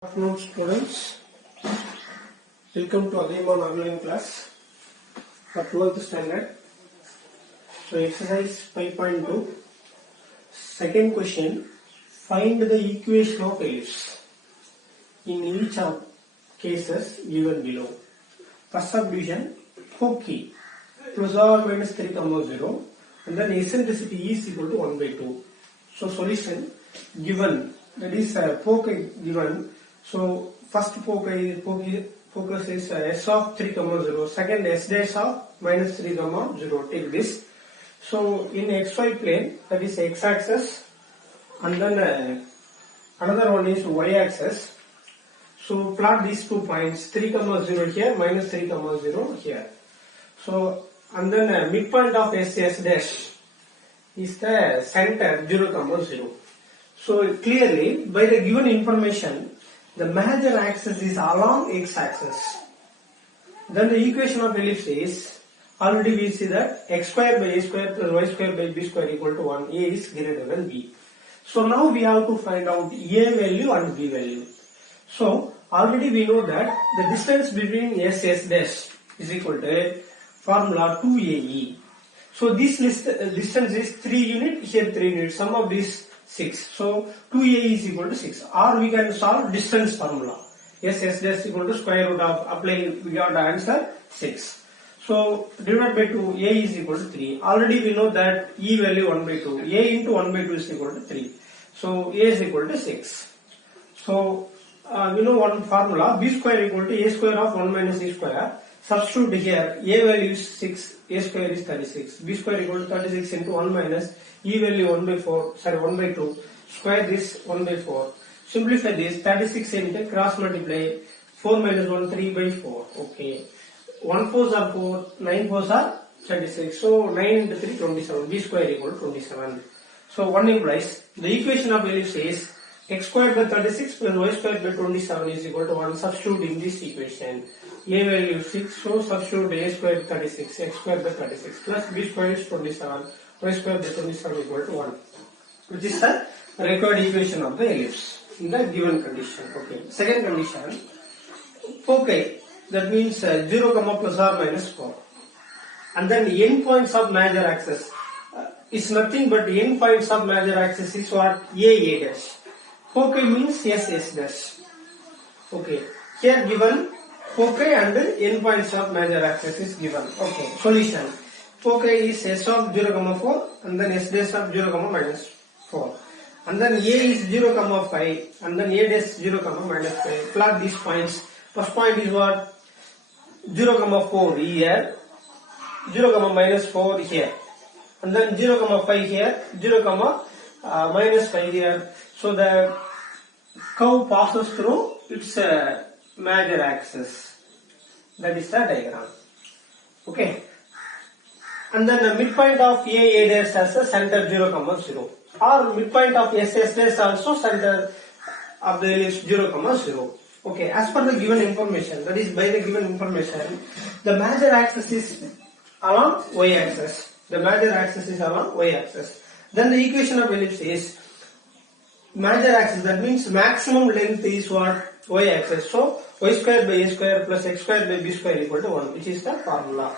Good afternoon, students. Welcome to Adhyaman online class for 12th standard. So exercise 5.2. Second question. Find the equation of ellipse in each of cases given below. First subdivision, Foci plus or minus 3, 0, and then eccentricity is equal to 1 by 2. So solution given, that is Foci given. So first focus is s of 3, 0, second s dash of minus 3, 0. Take this. So in xy plane, that is x axis, and then another one is y axis. So plot these 2 points, 3, 0 here, minus 3, 0 here. So and then midpoint of s dash is the center 0, 0. So clearly by the given information, the major axis is along x-axis. Then the equation of ellipse is, already we see that x square by a square plus y square by b square equal to 1. A is greater than b. So now we have to find out a value and b value. So already we know that the distance between s dash is equal to formula 2ae. So this distance is 3 units, here 3 units, sum of these 6. So 2a is equal to 6. Or we can solve distance formula. S dash equal to square root of, applying, we got the answer 6. So divided by 2, a is equal to 3. Already we know that e value 1 by 2. A into 1 by 2 is equal to 3. So a is equal to 6. So we know one formula, b square equal to a square of 1 minus e square. Substitute here, a value is 6, a square is 36. B square equal to 36 into 1 minus e value 1 by 4, sorry 1 by 2. Square this 1 by 4. Simplify this, 36 into cross multiply, 4 minus 1, 3 by 4. Okay. 1 4s are 4, 9 4s are 36. So 9 into 3, 27. B square equal to 27. So 1 implies the equation of ellipse is x squared by 36 plus y squared by 27 is equal to 1. Substitute in this equation. A value is 6, so substitute a squared 36, x squared by 36 plus b squared is 27, y squared by 27 equal to 1. Which is the required equation of the ellipse in the given condition. Okay. Second condition, foci, that means 0, plus or minus 4. And then the endpoints of major axis is nothing but the endpoints of major axis is what? A dash. Foci means s dash. Okay. Here given foci and endpoints of major axis is given. Okay. Solution. Foci is s of 0, 4 and then s dash of 0, minus 4. And then a is 0, 5 and then a dash 0, minus 5. Plot these points. First point is what? 0, 4 here. 0, minus 4 here. And then 0, 5 here. 0, minus 5 here. So the curve passes through its major axis. That is the diagram. Okay. And then the midpoint of a dash has a center 0, 0. Or midpoint of s dash also center of the ellipse 0, 0. Okay. As per the given information, that is by the given information, the major axis is along y axis. The major axis is along y axis. Then the equation of ellipse is major axis, that means maximum length is what? Y axis. So y square by a square plus x square by b square equal to 1, which is the formula.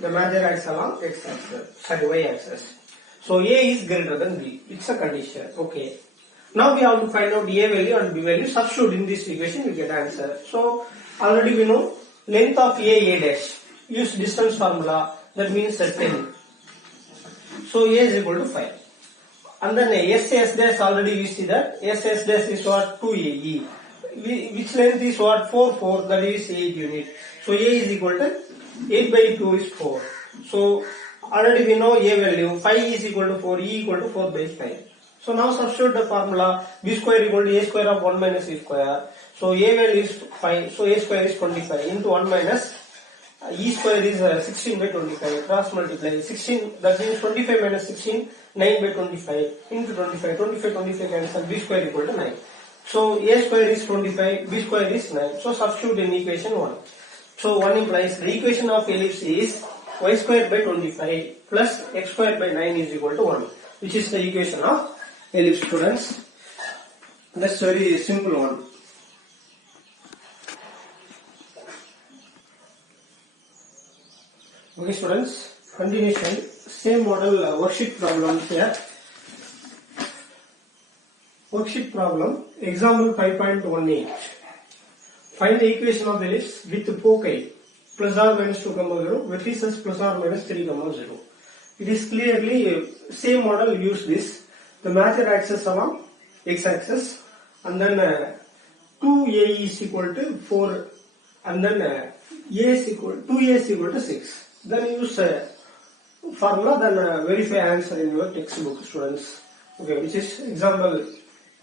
The major axis along x axis, sorry, y axis. So a is greater than b. It's a condition. Okay. Now we have to find out a value and b value. Substitute in this equation, we get answer. So already we know length of a dash. Use distance formula. That means 10. So a is equal to 5. And then s dash, already we see that s dash is what? 2ae. Which length is what? 4, 4, that is 8 unit. So a is equal to 8 by 2 is 4. So already we know a value. 5 is equal to 4, e equal to 4 by 5. So now substitute the formula, b square equal to a square of 1 minus e square. So a value is 5, so a square is 25 into 1 minus e square is 16 by 25. Cross multiply 16, that means 25 minus 16, 9 by 25 into 25. 25 cancel, b square equal to 9. So a square is 25, b square is 9. So substitute in equation 1. So 1 implies the equation of ellipse is y square by 25 plus x square by 9 is equal to 1. Which is the equation of ellipse, students. That's very simple one. Okay students, continuation, same model worksheet problem here. Worksheet problem, example 5.18. Find the equation of ellipse with foci plus or minus 2, 0, vertices plus or minus 3, 0. It is clearly same model, use this. The major axis along x-axis and then 2a is equal to 4 and then a is equal 2a is equal to 6. Then use formula, then verify answer in your textbook students. Okay, which is example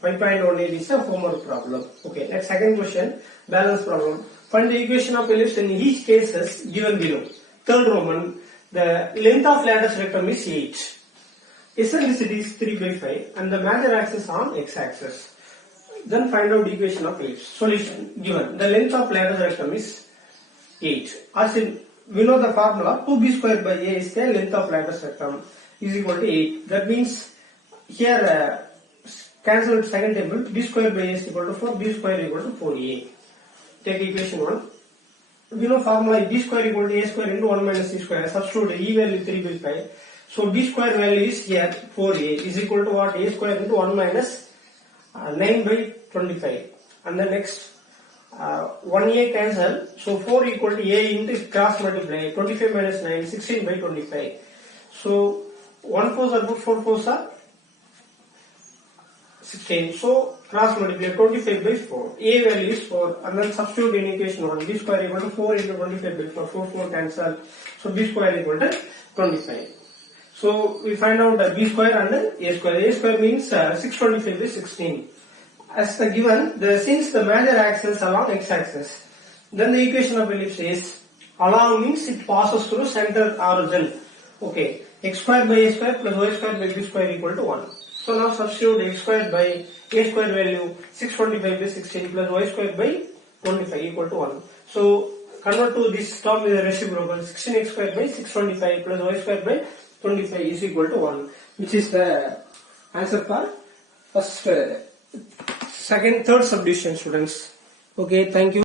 5.18 is a homework problem. Okay, next second question, balance problem. Find the equation of ellipse in each cases given below. Third Roman, the length of lattice rectum is 8. Eccentricity is 3 by 5 and the major axis on x-axis. Then find out the equation of ellipse. Solution given. The length of lattice rectum is 8. As in, we know the formula 2b square by a is the length of lattice rectum is equal to 8. That means here cancel with second table, b square by a is equal to 4, b square equal to 4a. Take equation 1. We know formula b square equal to a square into 1 minus c square. Substitute e value 3 by 5. So b square value is here 4a is equal to what? A square into 1 minus 9 by 25. And the next 1a cancel. So 4 equal to a into cross multiply. 25 minus 9, 16 by 25. So 1 4s are good, 4 4s are 16. So cross multiply 25 by 4. A value is 4 and then substitute in equation 1. B square equal to 4 into 25 by 4. 4 4 cancel. So B square equal to 25. So we find out that B square and A square. A square means 625 by 16. As the given, since the major axis along x-axis, then the equation of ellipse is along means it passes through center origin. Okay, x square by a square plus y square by b square equal to 1. So now substitute x square by a square value 625 by 16 plus y square by 25 equal to 1. So convert to this term with a reciprocal. 16x square by 625 plus y square by 25 is equal to 1, which is the answer for first, second, third subdivision students. Okay, thank you.